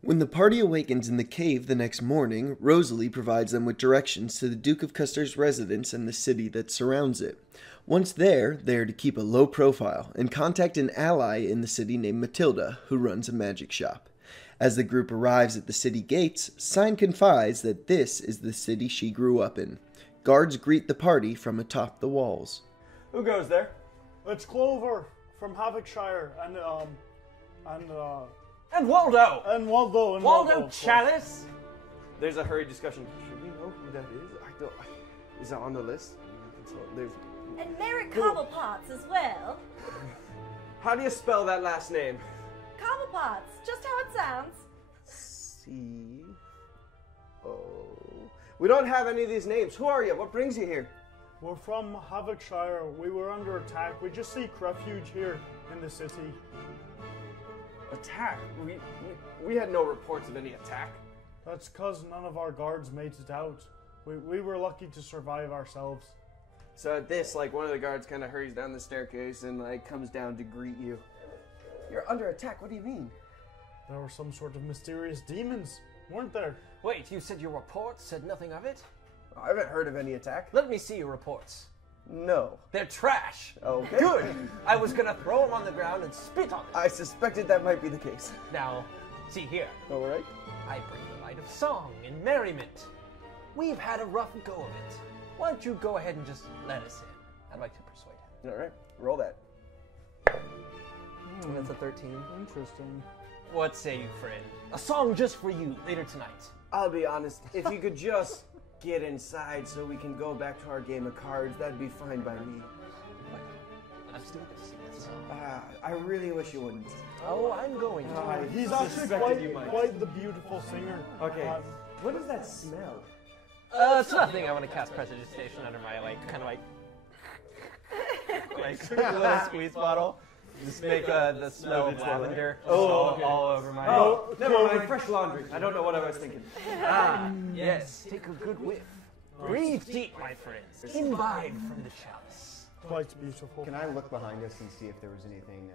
When the party awakens in the cave the next morning, Rosalie provides them with directions to the Duke of Custer's residence and the city that surrounds it. Once there, they are to keep a low profile and contact an ally in the city named Matilda, who runs a magic shop. As the group arrives at the city gates, Sign confides that this is the city she grew up in. Guards greet the party from atop the walls. Who goes there? It's Clover from Havocshire and Waldo! Waldo Chalice? There's a hurried discussion. Should we know who that is? I don't. Is that on the list? There's. And Merrick Cobblepot's as well. How do you spell that last name? Cobblepot's, just how it sounds. C-O. We don't have any of these names. Who are you? What brings you here? We're from Havocshire. We were under attack. We just seek refuge here in the city. Attack? We had no reports of any attack. That's because none of our guards made it out. We were lucky to survive ourselves. So at this, like, one of the guards kind of hurries down the staircase and, like, comes down to greet you. You're under attack? What do you mean? There were some sort of mysterious demons, weren't there? Wait, you said your reports said nothing of it? I haven't heard of any attack. Let me see your reports. No. They're trash. Okay. Good. I was gonna throw them on the ground and spit on them. I suspected that might be the case. Now, see here. All right. I bring the light of song and merriment. We've had a rough go of it. Why don't you go ahead and just let us in? I'd like to persuade him. All right. Roll that. That's a 13. Interesting. What say you, friend? A song just for you later tonight. I'll be honest. If you could just get inside so we can go back to our game of cards, that'd be fine by me. Let's do this. Let's song. I really wish you wouldn't. Oh, I'm going to. He's actually quite the beautiful singer. Okay. What does that smell? It's nothing. I want to cast prestidigitation under my, kind of little squeeze bottle. Just make the smell of lavender all over my... Oh, never mind. Fresh laundry. I don't know what I was thinking. Yes. Take a good whiff. Breathe deep, my friends. Imbibe from the chalice. Quite beautiful. Can I look behind us and see if there was anything,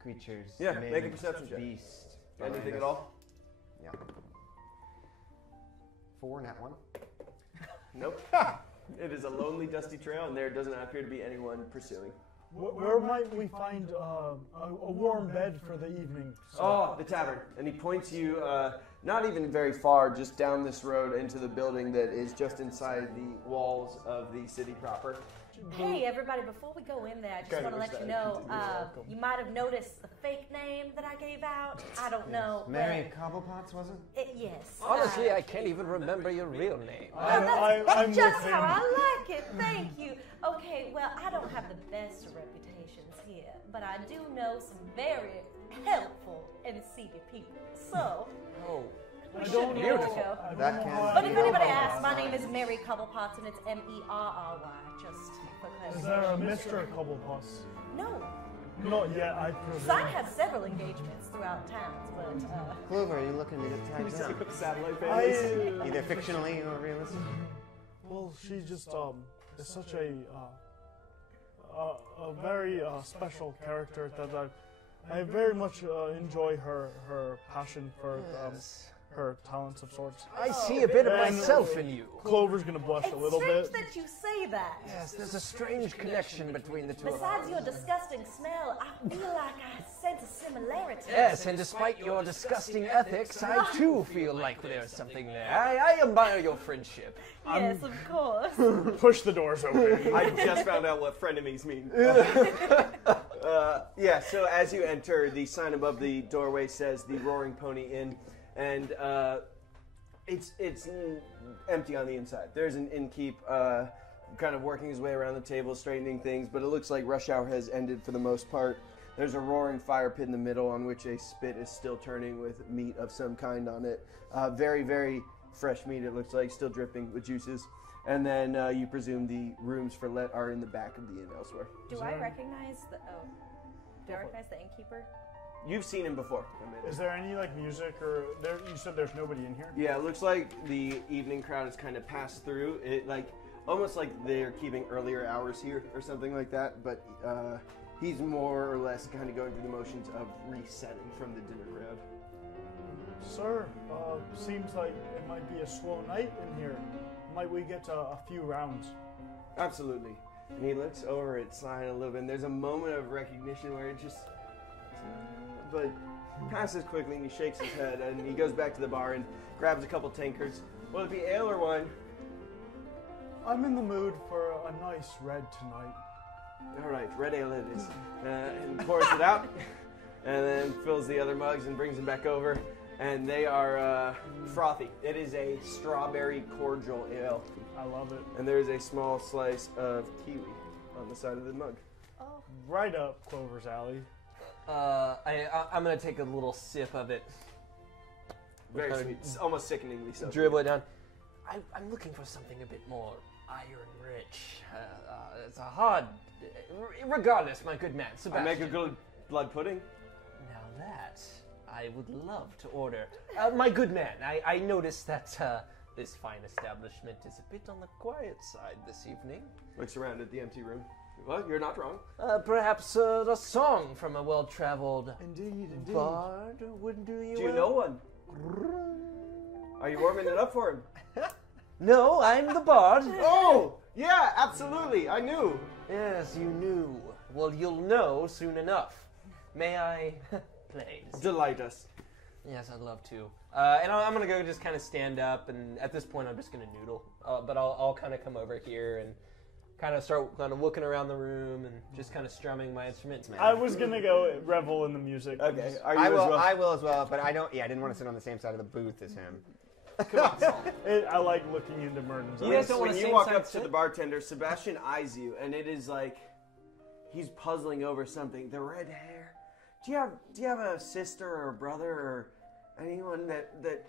creatures? Yeah, make a perception check. Beast. Anything at all? Yeah. 4, not 1. Nope. It is a lonely, dusty trail, and there doesn't appear to be anyone pursuing. Where might we find a warm bed for the evening? Oh, the tavern. And he points you, not even very far, just down this road into the building that is just inside the walls of the city proper. Hey, everybody, before we go in there, I just want to let you know, you might have noticed the fake name that I gave out. I don't know. Mary Cobblepot's, was it? Yes. Honestly, I can't even remember your real name. I'm just with him. how I like it. Thank you. Okay, well, I don't have the best of reputations here, but I do know some very helpful and seedy people. So, we should be able to go. That can But if anybody asks, my name is Mary Cobblepot, and it's Merry, just for Is there a Mr. Cobblepot? No. Not yet, I presume. So I have several engagements throughout towns, but, Clover, are you looking to get tagged down? Satellite families. Either fictionally or realistically? Well, she just, is such a very special character that I very much enjoy her passion for her talents of sorts. I see a bit of myself in you. Clover's gonna blush a little it's bit. strange that you say that. Yes, there's a strange connection between the two of us. Besides your disgusting smell, I feel like I sense a similarity. Yes, and despite your disgusting ethics, I too feel like there's something there. I admire your friendship. Yes, of course. Push the doors open. I just found out what frenemies mean. Yeah, so as you enter, the sign above the doorway says the Roaring Pony Inn, and it's empty on the inside. There's an innkeep kind of working his way around the table, straightening things, but it looks like rush hour has ended for the most part. There's a roaring fire pit in the middle on which a spit is still turning with meat of some kind on it. Very, very fresh meat, it looks like, still dripping with juices. And then you presume the rooms for let are in the back of the inn elsewhere. Do I recognize the innkeeper? You've seen him before. Is there any music or you said there's nobody in here? Yeah, it looks like the evening crowd has kind of passed through. It almost like they're keeping earlier hours here or something like that, but he's more or less kind of going through the motions of resetting from the dinner crowd. Sir, seems like it might be a slow night in here. Might we get a few rounds? Absolutely. And he looks over at Slime a little bit, and there's a moment of recognition where it just... But passes quickly, and he shakes his head, and he goes back to the bar and grabs a couple tankards. Will it be ale or wine? I'm in the mood for a nice red tonight. All right, red ale it is. And pours it out, and then fills the other mugs and brings them back over. And they are frothy. It is a strawberry cordial ale. I love it. And there's a small slice of kiwi on the side of the mug. Oh. Right up Clover's alley. I'm gonna take a little sip of it. Very sweet. It's almost sickeningly so. Dribble it down. I'm looking for something a bit more iron-rich. It's a hard... Regardless, my good man, Sebastian. I make a good blood pudding. Now that I would love to order. My good man, I noticed that this fine establishment is a bit on the quiet side this evening. Looks around at the empty room. Well, you're not wrong. Perhaps a song from a well-traveled Indeed. bard would do you Do you well? know one? Are you warming it up for him? No, I'm the bard. Oh, yeah, absolutely. I knew. Yes, you knew. Well, you'll know soon enough. May I, please? Delight us. Yes, I'd love to. And I'm gonna go just kind of stand up, and at this point, I'm just gonna noodle. But I'll kind of come over here and kind of start kind of looking around the room and just kind of strumming my instruments. I was gonna go revel in the music. Okay, are you I will. as well? I will as well, but I don't. Yeah, I didn't want to sit on the same side of the booth as him. I like looking into Merton's You guys eyes. don't want When to you sing walk side up to sit? the bartender, Sebastian eyes you, and it is like he's puzzling over something. The red hair. Do you have a sister or a brother or anyone that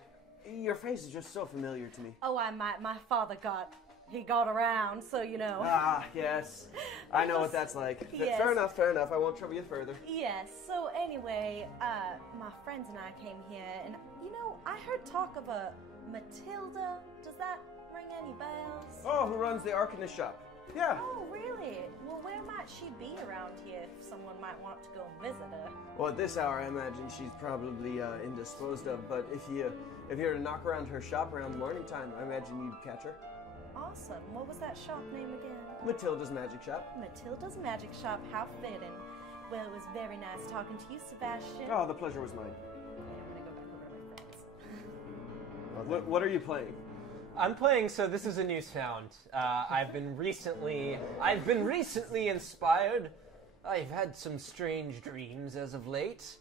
your face is just so familiar to me? Oh, my father got around, so you know. Ah, yes. I know what that's like. Yes. Fair enough, fair enough. I won't trouble you further. Yes, so anyway, my friends and I came here, and you know, I heard talk of a Matilda. Does that ring any bells? Oh, who runs the Arcanist shop? Yeah. Oh, really? Well, where might she be around here if someone might want to go and visit her? Well, at this hour, I imagine she's probably indisposed of. But if you were to knock around her shop around the morning time, I imagine you'd catch her. Awesome. What was that shop name again? Matilda's Magic Shop. Matilda's Magic Shop. How fitting. Well, it was very nice talking to you, Sebastian. Oh, the pleasure was mine. Okay, I'm gonna go back over to my friends. What are you playing? I'm playing. So this is a new sound. I've been recently inspired. I've had some strange dreams as of late,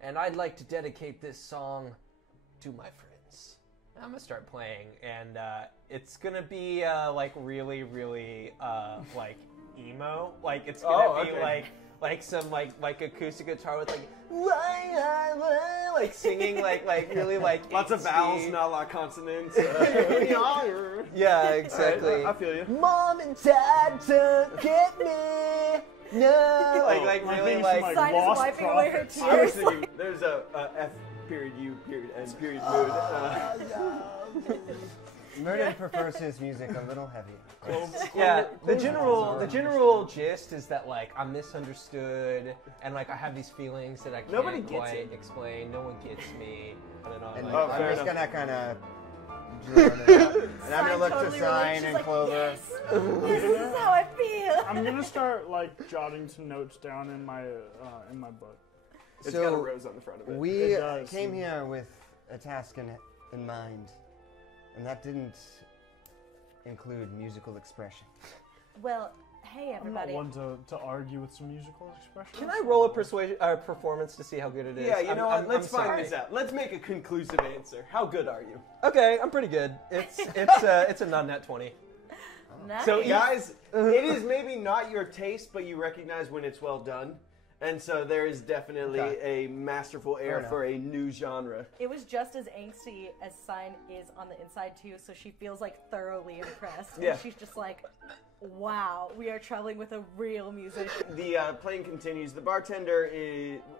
and I'd like to dedicate this song to my friends. I'm gonna start playing, and it's gonna be like really, really like emo. Like it's gonna be like some like acoustic guitar with like singing like really like Lots of angsty- vowels, not a lot of consonants. Yeah, exactly. Right, I feel you. Mom and Dad don't get me. No, like really things like. from, Sign is Lost wiping away her Prophets. I was tears. thinking, there's a F period U period N period mood. Merton prefers his music a little heavy. Yeah, the general gist is that like I'm misunderstood and like I have these feelings that I can't Nobody gets quite it. explain. No one gets me. And Oh, I'm fair just enough. gonna kind of drone it out. And I'm gonna look totally to relates. Sign She's and like, Clover. Yes, yes, this is how I feel. I'm gonna start like jotting some notes down in my book. It's So, got a rose on the front of it. We It does. came here with a task in mind, and that didn't include musical expression. Well, hey I'm not everybody. one to argue with some musical expression. Can I roll a persuasion performance to see how good it is? Yeah, you know what? Let's I'm find sorry. this out. Let's make a conclusive answer. How good are you? Okay, I'm pretty good. It's a non-net 20. Nice. So, guys, it is maybe not your taste, but you recognize when it's well done. And so there is definitely a masterful air enough. for a new genre. It was just as angsty as Sign is on the inside too, so she feels like thoroughly impressed. Yeah. And she's just like, wow, we are traveling with a real musician. The playing continues. The bartender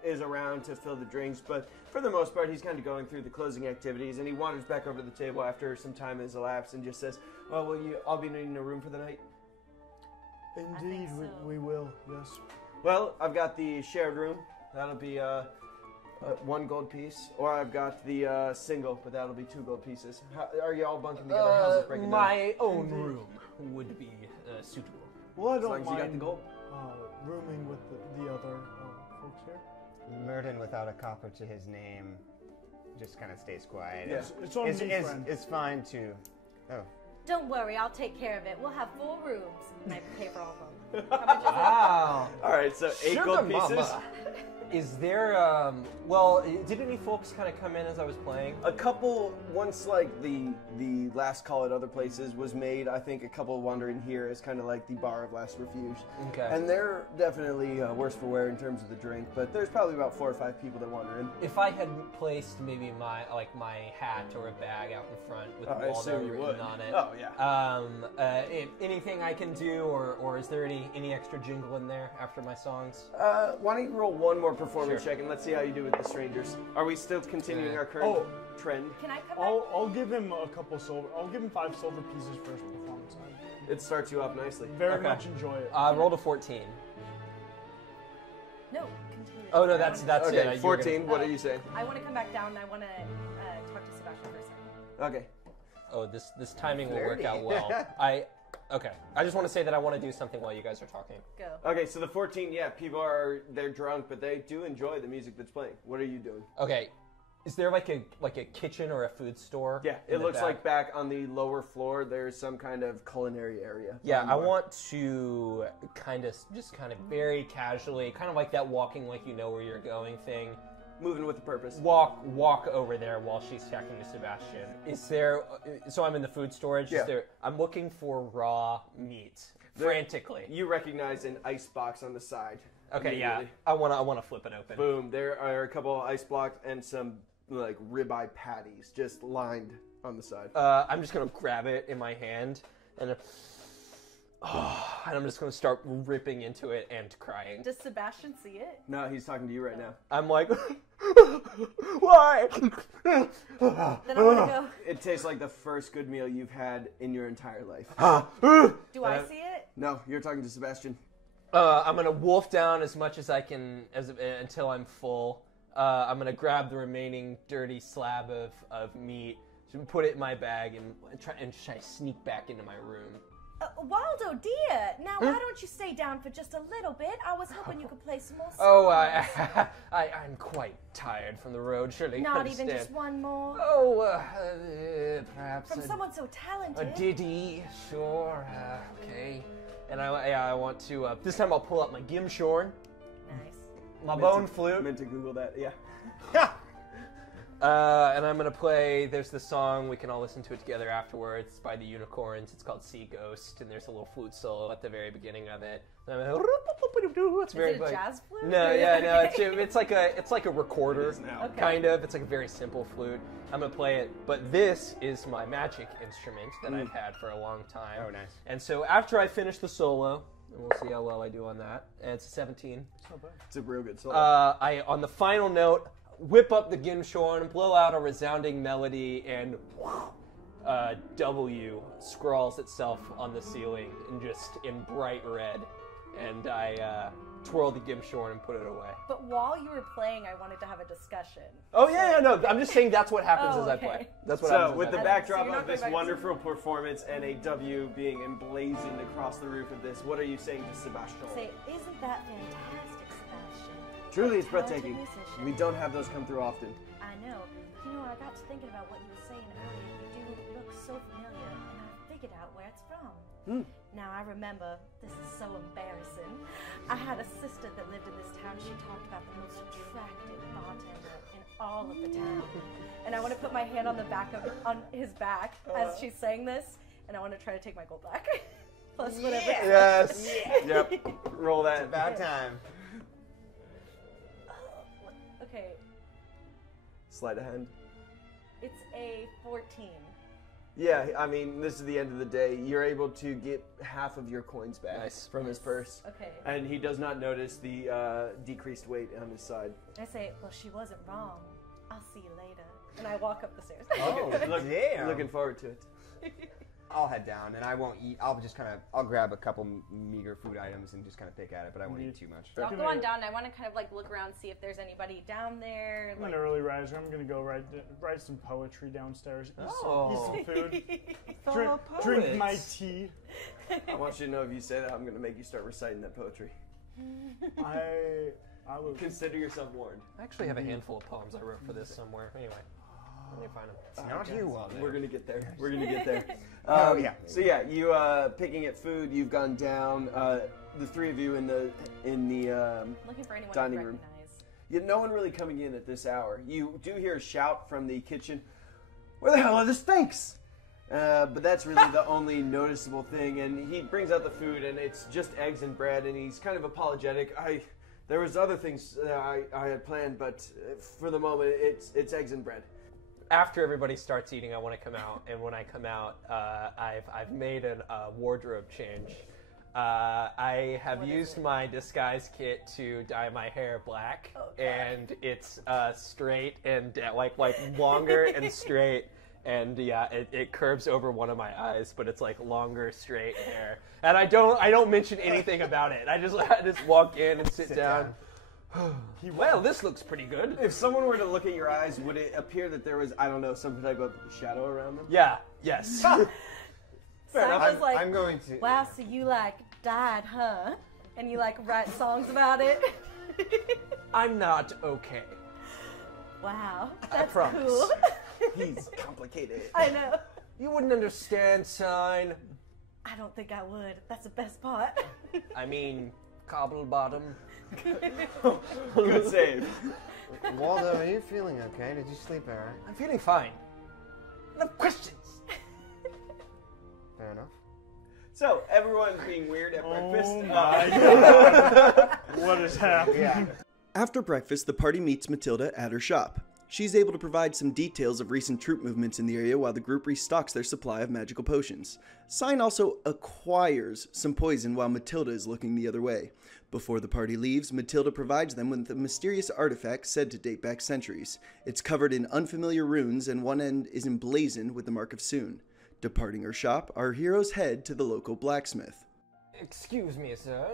is around to fill the drinks, but for the most part, he's kind of going through the closing activities, and he wanders back over to the table after some time has elapsed and just says, "Oh, will you all be needing a room for the night?" Indeed, so. we will. Yes. Well, I've got the shared room. That'll be 1 gold piece, or I've got the single, but that'll be 2 gold pieces. Are you all bunking together? How's it breaking down? My own room would be suitable. Well, I As don't long as you got the mind gold. rooming with the other folks here. Merton without a copper to his name just kind of stays quiet. Yeah. It's on me, friend. It's fine to... Oh. Don't worry, I'll take care of it. We'll have 4 rooms. And I pay for all of them. Wow. All right, so 8 gold pieces. Mama. Is there, well, did any folks kind of come in as I was playing? A couple, once like the last call at other places was made, I think a couple wander in here as kind of like the bar of last refuge. Okay. And they're definitely worse for wear in terms of the drink, but there's probably about 4 or 5 people that wander in. If I had placed maybe my hat or a bag out in front with Waldo written on it. Oh, yeah. If anything I can do, or is there any extra jingle in there after my songs? Why don't you roll 1 more performance check and let's see how you do with the strangers. Are we still continuing our current trend? Can I come back? I'll give him a couple silver. I'll give him 5 silver pieces for his performance. It starts you off nicely. Very much enjoy it. I rolled a 14. No, continue. Oh no, that's Okay, it. 14. What are you saying? I want to come back down and I want to talk to Sebastian for a second. Okay. Oh, this timing will work out well. Okay. I just want to say that I want to do something while you guys are talking. Go. Okay, so the 14, yeah, people they're drunk, but they do enjoy the music that's playing. What are you doing? Okay. Is there like a kitchen or a food store? Yeah, it looks like back on the lower floor there's some kind of culinary area. Yeah, I want to kind of very casually, kind of like that walking like you know where you're going thing. Moving with a purpose. Walk over there while she's talking to Sebastian. Is there? So I'm in the food storage. Yeah. Is there? I'm looking for raw meat frantically. You recognize an ice box on the side. Okay, yeah. I wanna flip it open. Boom! There are a couple of ice blocks and some like ribeye patties just lined on the side. I'm just gonna grab it in my hand and I'm just gonna start ripping into it and crying. Does Sebastian see it? No, he's talking to you right now. I'm like, why? Then I want to go. It tastes like the first good meal you've had in your entire life. Do I see it? No, you're talking to Sebastian. I'm gonna wolf down as much as I can until I'm full. I'm gonna grab the remaining dirty slab of meat, put it in my bag, and try to sneak back into my room. Waldo, dear, now why don't you stay down for just a little bit? I was hoping you could play some more songs. Oh, I'm quite tired from the road. Surely Not understand. even just one more? Oh, perhaps From someone so talented. a ditty, sure. Okay. And I want to. This time I'll pull out my gimshorn, Nice. my bone flute. Meant to Google that, yeah. And I'm gonna play. There's the song. We can all listen to it together afterwards. It's by the Unicorns. It's called Sea Ghost, and there's a little flute solo at the very beginning of it. And I'm like, it's very Is it a jazz flute? No, yeah, no. It's like a recorder, Okay. kind of. It's like a very simple flute. I'm gonna play it, but this is my magic instrument that I've had for a long time. Oh, nice. And so after I finish the solo, and we'll see how well I do on that. And it's a 17. It's not bad. It's a real good song. I on the final note, whip up the gimshorn and blow out a resounding melody, and W scrawls itself on the ceiling and just in bright red. And I twirl the gimshorn and put it away. But while you were playing, I wanted to have a discussion. Oh yeah, no. I'm just saying that's what happens as I okay. play. That's what So, happens. with as the I play. backdrop So you're not of this going back to wonderful performance and a W being emblazoned across the roof of this, what are you saying to Sebastian? Say, isn't that fantastic, Sebastian? Truly, it's Talented breathtaking. musician. We don't have those come through often. I know. You know, I got to thinking about what you were saying earlier. You do look so familiar, and I figured out where it's from. Now, I remember, this is so embarrassing. I had a sister that lived in this town. She talked about the most attractive bartender in all of the town. And I want to put my hand on on his back as she's saying this, and I want to try to take my gold back. Plus whatever. Yes. Yep. Roll that. About time. Okay, Sleight of hand. it's a 14. Yeah, I mean, this is the end of the day. You're able to get half of your coins back Nice. from his purse. Okay. And he does not notice the decreased weight on his side. I say, well, she wasn't wrong. I'll see you later. And I walk up the stairs. Oh, damn. Looking forward to it. I'll head down, and I won't eat. I'll just I'll grab a couple meager food items and just kind of pick at it, but I won't eat too much. So I'll go on down, and I want to kind of like look around, see if there's anybody down there. I'm an early riser. I'm gonna go write some poetry downstairs. Eat some food. drink my tea. I want you to know if you say that, I'm going to make you start reciting that poetry. I will consider yourself warned. I actually have a handful of poems I wrote for this somewhere. Anyway, let me find them. It's not you, Waldo. We're going to get there. We're going to get there. Yeah. So yeah, you picking at food. You've gone down. The three of you in the looking for anyone dining I room. recognize. No one really coming in at this hour. You do hear a shout from the kitchen. Where the hell are the steaks? But that's really the only noticeable thing. And he brings out the food, and it's just eggs and bread. And he's kind of apologetic. There was other things I had planned, but for the moment, it's eggs and bread. After everybody starts eating, I want to come out, and when I come out, I've made a wardrobe change. I have used my disguise kit to dye my hair black, and it's straight and like longer and straight, and yeah, it curves over one of my eyes, but it's like longer straight hair, and I don't mention anything about it. I just walk in and sit down. Well, this looks pretty good. If someone were to look at your eyes, would it appear that there was, I don't know, some type of shadow around them? Yeah. Yes. Fair enough. was like, I'm going to. wow, so you like died, huh? And you like write songs about it? I'm not okay. Wow, I that's promise. cool. He's complicated. I know. You wouldn't understand, sign. I don't think I would. That's the best part. I mean, cobble bottom. Good save. Waldo, are you feeling okay? Did you sleep all right? I'm feeling fine. No questions. Fair enough. So, everyone's being weird at breakfast. Oh my God. What is happening? Yeah. After breakfast, the party meets Matilda at her shop. She's able to provide some details of recent troop movements in the area while the group restocks their supply of magical potions. Sign also acquires some poison while Matilda is looking the other way. Before the party leaves, Matilda provides them with a mysterious artifact said to date back centuries. It's covered in unfamiliar runes, and one end is emblazoned with the mark of Soon. Departing her shop, our heroes head to the local blacksmith. Excuse me, sir.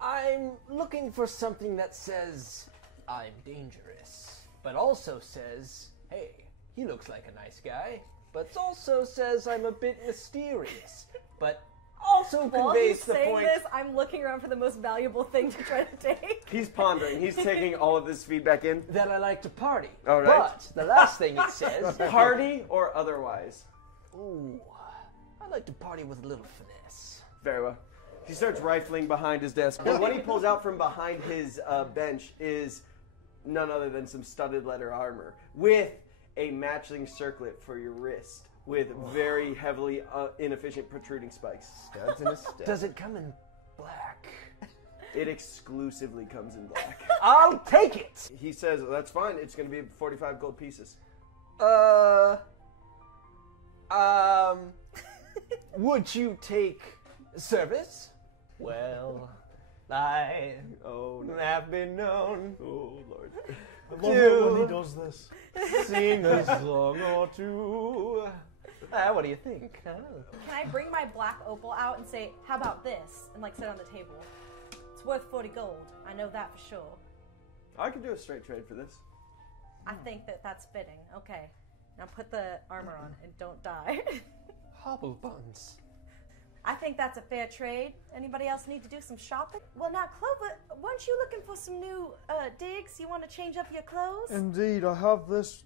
I'm looking for something that says, I'm dangerous, but also says, hey, he looks like a nice guy, but also says I'm a bit mysterious, but also conveys the point. This, I'm looking around for the most valuable thing to try to take. He's pondering. He's taking all of this feedback in. That I like to party. All right. But the last thing it says, Party or otherwise? ooh, I like to party with a little finesse. Very well. He starts rifling behind his desk. But what he pulls out from behind his bench is none other than some studded leather armor with a matching circlet for your wrist with very heavily inefficient protruding spikes. Studs in a step. Does it come in black? It exclusively comes in black. I'll take it! He says, that's fine. It's going to be 45 gold pieces. Would you take service? Well, I have been known. Oh, Lord. I love it when he does this. Sing a song or two. What do you think? Can I bring my black opal out and say, how about this? And like sit on the table. It's worth 40 gold. I know that for sure. I can do a straight trade for this. I think that's fitting. Okay. Now put the armor on and don't die. Hobble buns. I think that's a fair trade. Anybody else need to do some shopping? Well, now, Clover, weren't you looking for some new digs? You want to change up your clothes? Indeed, I have this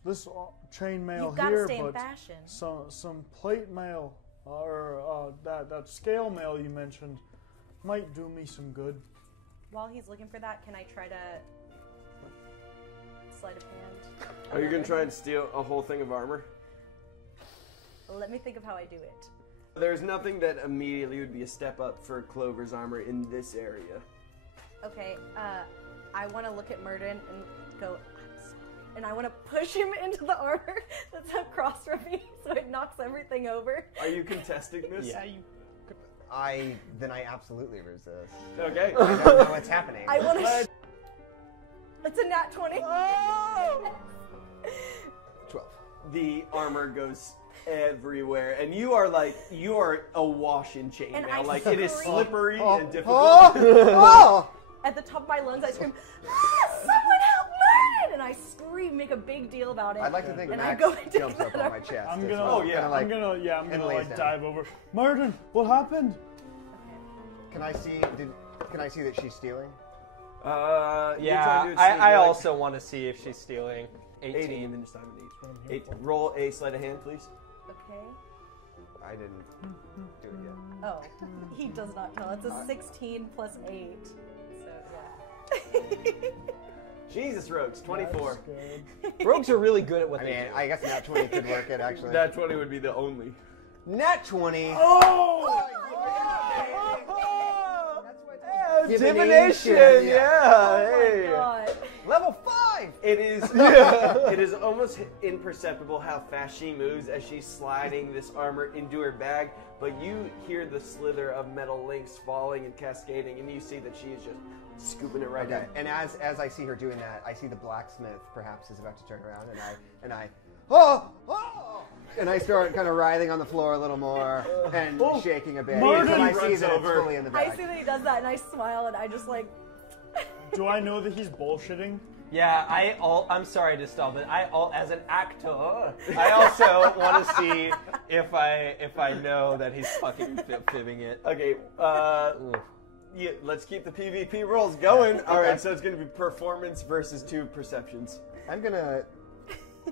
chain mail You've got to here, stay in but fashion. some plate mail or that scale mail you mentioned might do me some good. While he's looking for that, can I try to sleight of hand? Are you going to try and steal a whole thing of armor? Let me think of how I do it. There's nothing that immediately would be a step up for Clover's armor in this area. Okay, I want to look at Murden and go, I'm sorry. And I want to push him into the armor that's across from me so it knocks everything over. Are you contesting this? Yeah, you. I absolutely resist. Okay. I don't know what's happening. I want to. It's a nat 20. Oh! 12. The armor goes everywhere, and you are awash in chain And now. I Like it is scream. slippery and difficult. Oh! At the top of my lungs, I scream, someone help Merlin! And I scream, make a big deal about it. I'd like to think and Max I go into jumps up on my chest. I'm as gonna, well, yeah. kinda like, I'm gonna and lays like down. dive over. Martin, what happened? Can I see that she's stealing? You're trying Yeah, to do a I sneak, like, also want to see if she's stealing. 18. 18 and then just time it needs. Roll a sleight of hand, please. Okay. I didn't do it yet. Oh, he does not tell. It's a 16 plus 8. So, yeah. Jesus, Rogues, 24. Rogues are really good at what I they mean, do. I guess nat 20 could work it, actually. That 20 would be the only. Nat 20! Oh! Divination, yeah. Oh Hey. my god. Level 5! It is it is almost imperceptible how fast she moves as she's sliding this armor into her bag, but you hear the slither of metal links falling and cascading, and you see that she is just scooping it right Okay, down. and as I see her doing that, I see the blacksmith perhaps is about to turn around, and I and I start kind of writhing on the floor a little more and shaking a bit. Martin and I see runs that over. it's fully in the bag. I see that he does that, and I smile, and I just like. Do I know that he's bullshitting? Yeah, I'm sorry to stall, but as an actor, I also want to see if I know that he's fucking fibbing it. Okay, yeah, let's keep the PvP rolls going. All right, so it's going to be performance versus 2 perceptions. I'm gonna.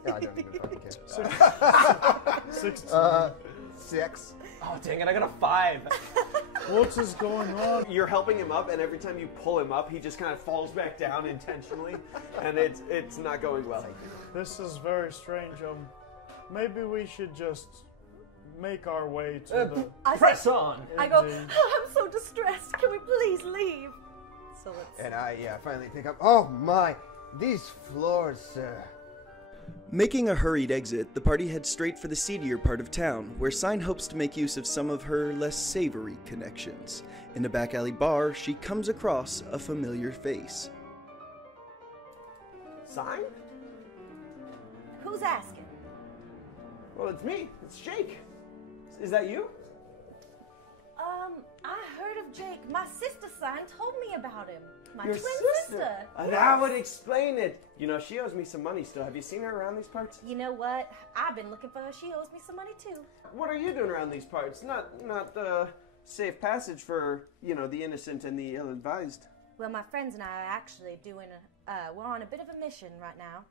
Yeah, I don't even fucking care. 16. 6. Oh dang it! I got a 5. What is going on? You're helping him up, and every time you pull him up, he just kind of falls back down intentionally, and it's not going well. This is very strange. Maybe we should just make our way to the. Press on. I go, Indeed. oh, I'm so distressed. Can we please leave? So let's. And I finally pick up. Oh my! These floors, sir. Making a hurried exit, the party heads straight for the seedier part of town, where Sign hopes to make use of some of her less savory connections. In a back alley bar, she comes across a familiar face. Sign? Who's asking? Well, it's me. It's Jake. Is that you? I heard of Jake. My sister Sign told me about him. My Your twin sister. That would explain it. You know, she owes me some money still. Have you seen her around these parts? You know what? I've been looking for her. She owes me some money too. What are you doing around these parts? Not safe passage for, the innocent and the ill-advised. Well, my friends and I are actually doing we're on a bit of a mission right now.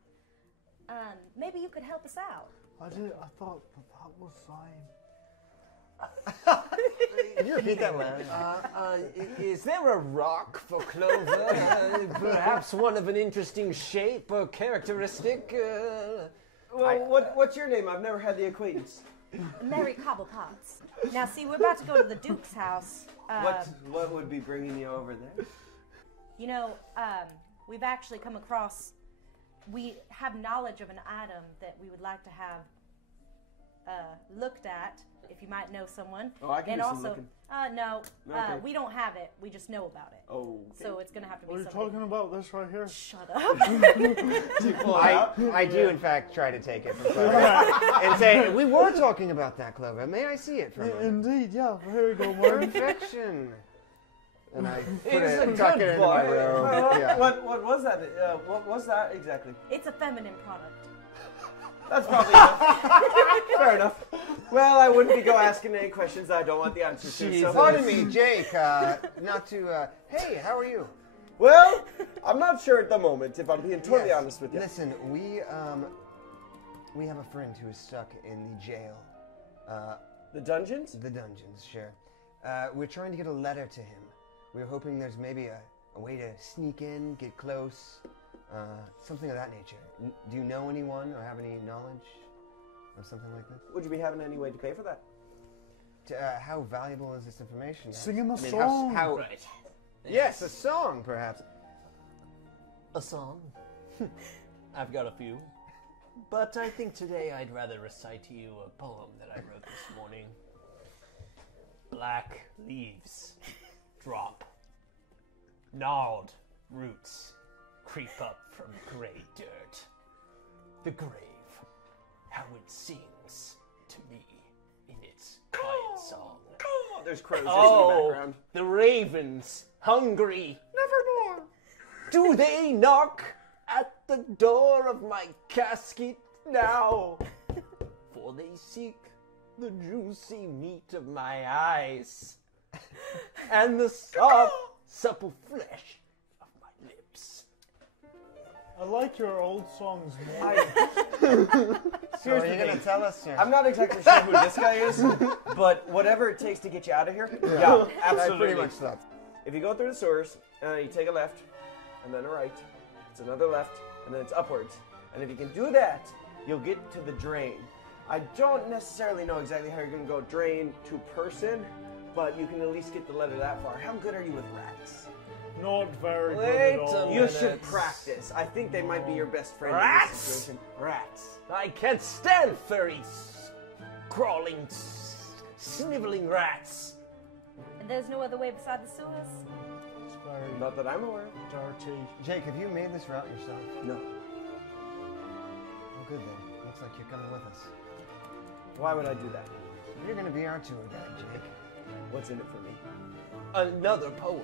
Maybe you could help us out. I thought that was Sign. Can you repeat that line? Is there a rock for Clover? Perhaps one of an interesting shape or characteristic? Well, what's your name? I've never had the acquaintance. Mary Cobblepotts. Now, see, we're about to go to the Duke's house. What would be bringing you over there? You know, we've actually come across. We have knowledge of an item that we would like to have looked at. If you might know someone. Oh, I can and do some also, looking. No, Okay. we don't have it. We just know about it. Oh. So it's gonna have to be Are you something. talking about this right here? Shut up. I do, in fact, try to take it from Clover and say, we were talking about that, Clover. May I see it for a moment? Indeed, yeah. Here we go, Martin. Perfection. And I He's a tuck good it into my boy. robe. Yeah. What was that? What was that exactly? It's a feminine product. That's probably enough. Fair enough. Well, I wouldn't go asking any questions I don't want the answers to. So. Pardon me, Jake. Not to. Hey, how are you? Well, I'm not sure at the moment, if I'm being totally Yes. honest with you. Listen, we have a friend who is stuck in the jail. The dungeons? The dungeons, sure. We're trying to get a letter to him. We're hoping there's maybe a way to sneak in, get close, something of that nature. Do you know anyone or have any knowledge of something like this? Would you be having any way to pay for that? How valuable is this information? Sing him a I mean, song. how Right. Yes, a song, perhaps. A song? I've got a few. But I think today I'd rather recite to you a poem that I wrote this morning. Black leaves drop. Gnarled roots creep up from gray dirt. The grave, how it sings to me. song. Oh, there's crows just in the background. The ravens, hungry. Nevermore. Do they knock at the door of my casket now? For they seek the juicy meat of my eyes and the soft, supple flesh of my lips. I like your old songs more. So are you going to tell us, sir? I'm not exactly sure who this guy is, but whatever it takes to get you out of here. Yeah, absolutely. I pretty much thought. If you go through the sewers, you take a left, and then a right, it's another left, and then it's upwards. And if you can do that, you'll get to the drain. I don't necessarily know exactly how you're going to go drain to person, but you can at least get the letter that far. How good are you with rats? Not very good Wait at all. a You minute. should practice. I think they might be your best friend in Rats? this situation. Rats. I can't stand furry, crawling, sniveling rats. And there's no other way beside the sewers? It's very Not that I'm aware of. dirty. Jake, have you made this route yourself? No. Oh, good then. Looks like you're coming with us. Why would I do that? You're going to be our tour guide, Jake. What's in it for me? Another poem.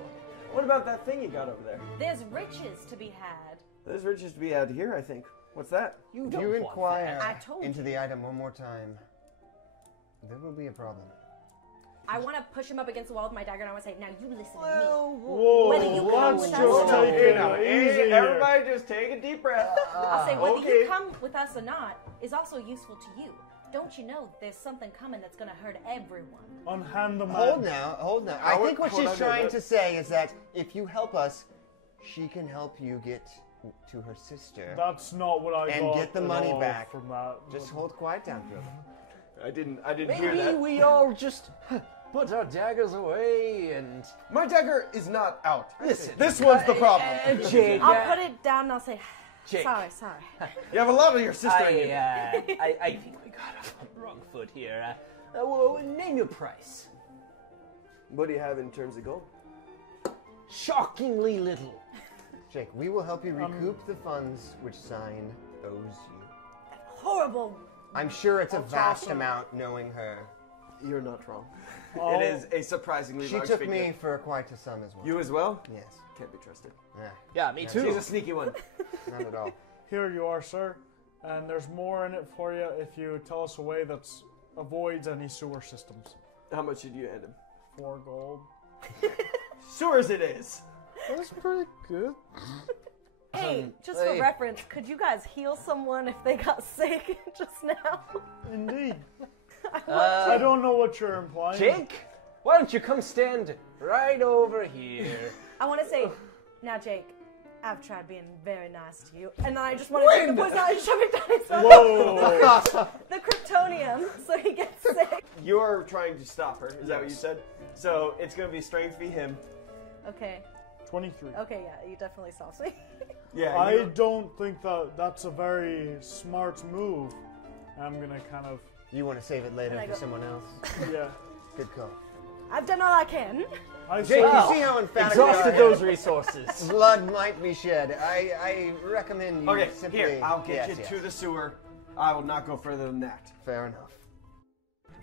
What about that thing you got over there? There's riches to be had. There's riches to be had here, I think. What's that? You If don't you want inquire I told into the item one more time, there will be a problem. I want to push him up against the wall with my dagger, and I want to say, now you listen to Whoa, Whether you come let's with us just or not. take it easy here. Everybody just take a deep breath. me. I'll say, whether okay. you come with us or not is also useful to you. Don't you know there's something coming that's going to hurt everyone? Unhand the man. Hold now. I think what she's trying to say is that if you help us, she can help you get to her sister. That's not what I And got get the at money all back. from that. Just hold quiet down, Phil. I didn't hear Maybe that. we all just put our daggers away and... My dagger is not out. Listen. This one's the problem. Jake, I'll put it down and I'll say, Jake. sorry. You have a lot of your sister in you. I think we got off on the wrong foot here. Well, name your price. What do you have in terms of gold? Shockingly little. Jake, we will help you recoup the funds which Sign owes you. Horrible. I'm sure it's a I'll vast toss her. amount knowing her. You're not wrong. Oh. It is a surprisingly She large took figure. me for quite a sum as well. You as well? Yes. Can't be trusted. Yeah, me too. She's a sneaky one. Not at all. Here you are, sir. And there's more in it for you if you tell us a way that avoids any sewer systems. How much did you hand him? 4 gold. Sewers it is. That's pretty good. Hey, just hey. for reference, could you guys heal someone if they got sick just now? Indeed. I don't know what you're implying. Jake, why don't you come stand right over here? I want to say, now Jake, I've tried being very nice to you, and then I just want to take the poison out and shove it down his throat. Whoa! The kryptonium, so he gets sick. You're trying to stop her. Is that what you said? So it's going to be strength v him. Okay. 23. Okay, yeah, you definitely stops me. Yeah. I don't think that's a very smart move. I'm gonna kind of, You want to save it later And I for go- someone else? yeah. Good call. I've done all I can. I Jake, saw- you see how emphatic we Exhausted are? those resources. Blood might be shed. I recommend you Okay, simply... here, I'll get Yes, you yes. to the sewer. I will not go further than that. Fair enough.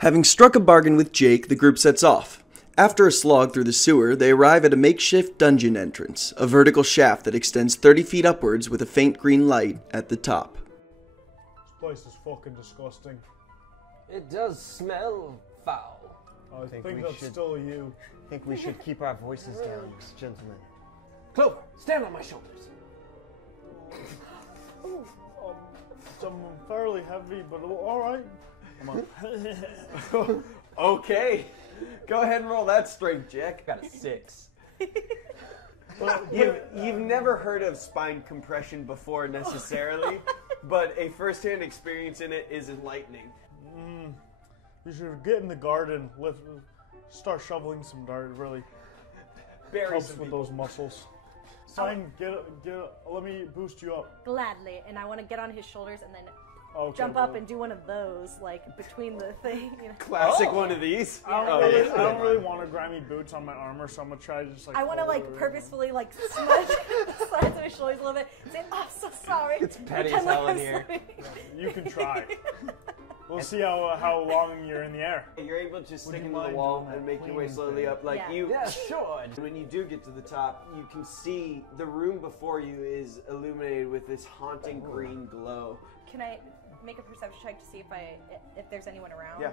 Having struck a bargain with Jake, the group sets off. After a slog through the sewer, they arrive at a makeshift dungeon entrance, a vertical shaft that extends 30 feet upwards with a faint green light at the top. This place is fucking disgusting. It does smell foul. I think think we that's should- still you. I think we should keep our voices down, gentlemen. Clover, stand on my shoulders. I'm fairly heavy, but alright. Come on. Okay. Go ahead and roll that strength, Jack. Got a 6. You've never heard of spine compression before necessarily, but a first-hand experience in it is enlightening. You should get in the garden, start shoveling some dirt. It really Bury helps some with people. those muscles. Sign, let me boost you up. Gladly, and I want to get on his shoulders and then Okay, jump well, up and do one of those, like between the thing. You know. Classic one of these. I don't really want to grimy boots on my armor, so I'm gonna try to just like. I want to hold like it. purposefully like smudge the sides of his shoulders a little bit. Say, "Oh, I'm so sorry." It's petty Pretend as hell like in I'm here. sorry. You can try. We'll see how long you're in the air. You're able to stick you into the mind wall doing and that make your way cleaning slowly thing? up. Like Yeah. you, Yeah, sure. when you do get to the top, you can see the room before you is illuminated with this haunting green glow. Can I make a perception check to see if there's anyone around? Yeah.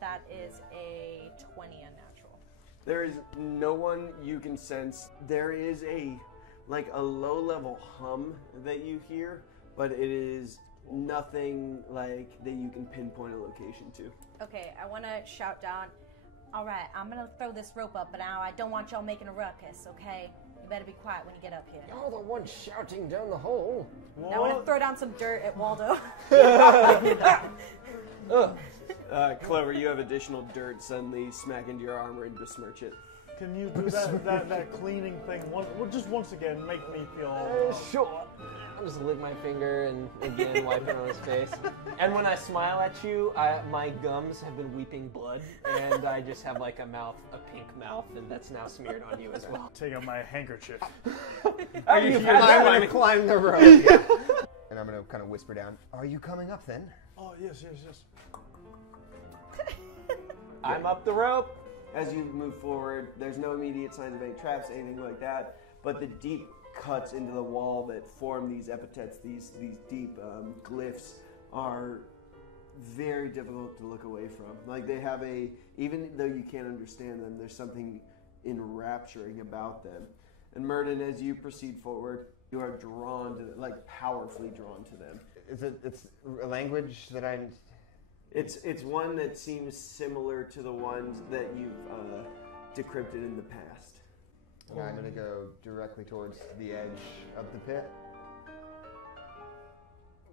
That is a 20 unnatural. There is no one you can sense. There is a low-level hum that you hear, but it is nothing like that you can pinpoint a location to. Okay, I want to shout down. All right, I'm gonna throw this rope up, but now I don't want y'all making a ruckus. Okay, you better be quiet when you get up here. You're the one shouting down the hole. Now I want to throw down some dirt at Waldo. Clover, you have additional dirt suddenly smack into your armor and besmirch it. Can you do that cleaning thing just once again? Make me feel. Sure. I'll just lick my finger and again wipe it on his face. And when I smile at you, my gums have been weeping blood, and I just have like a pink mouth, and that's now smeared on you as well. Take out my handkerchief. Are you I'm gonna climb the rope. Yeah. And I'm gonna kind of whisper down. Are you coming up then? Oh yes. I'm up the rope. As you move forward, there's no immediate signs of any traps, anything like that, but the deep cuts into the wall that form these epithets, these deep glyphs, are very difficult to look away from. Like they have even though you can't understand them, there's something enrapturing about them. And Murden, as you proceed forward, you are drawn to, powerfully drawn to them. It's a language that I... It's one that seems similar to the ones that you've decrypted in the past. And I'm going to go directly towards the edge of the pit.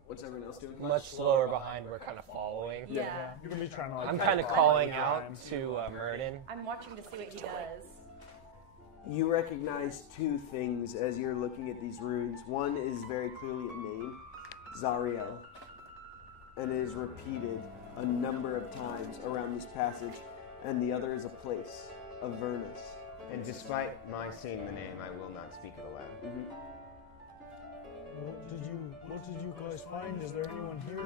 What's everyone else doing? Much slower behind, we're kind of following. Yeah. You're gonna be trying to. I'm kind of calling out to Murden. I'm watching to see what he does. You recognize two things as you're looking at these runes. One is very clearly a name, Zariel, and it is repeated a number of times around this passage, and the other is a place, Avernus. And despite my seeing the name, I will not speak it aloud. Mm-hmm. What did you guys find? Is there anyone here?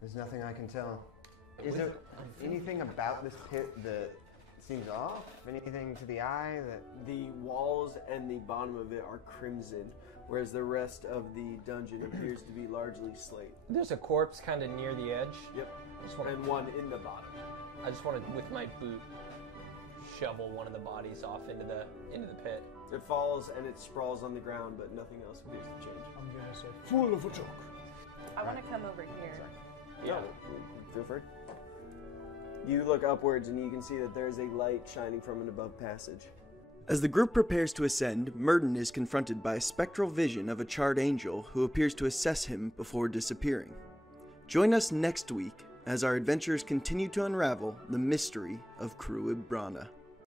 There's nothing I can tell. Is there anything about this pit that seems off? Anything to the eye that... The walls and the bottom of it are crimson, whereas the rest of the dungeon appears to be largely slate. There's a corpse kind of near the edge. Yep. Just wanna, And one in the bottom. I just want to, with my boot, shovel one of the bodies off into the pit. It falls and it sprawls on the ground, but nothing else appears to change. I'm gonna say full of a joke. I want to come over here. Yeah, feel free. You look upwards and you can see that there's a light shining from an above passage. As the group prepares to ascend, Murden is confronted by a spectral vision of a charred angel who appears to assess him before disappearing. Join us next week as our adventurers continue to unravel the mystery of Cruib Brana.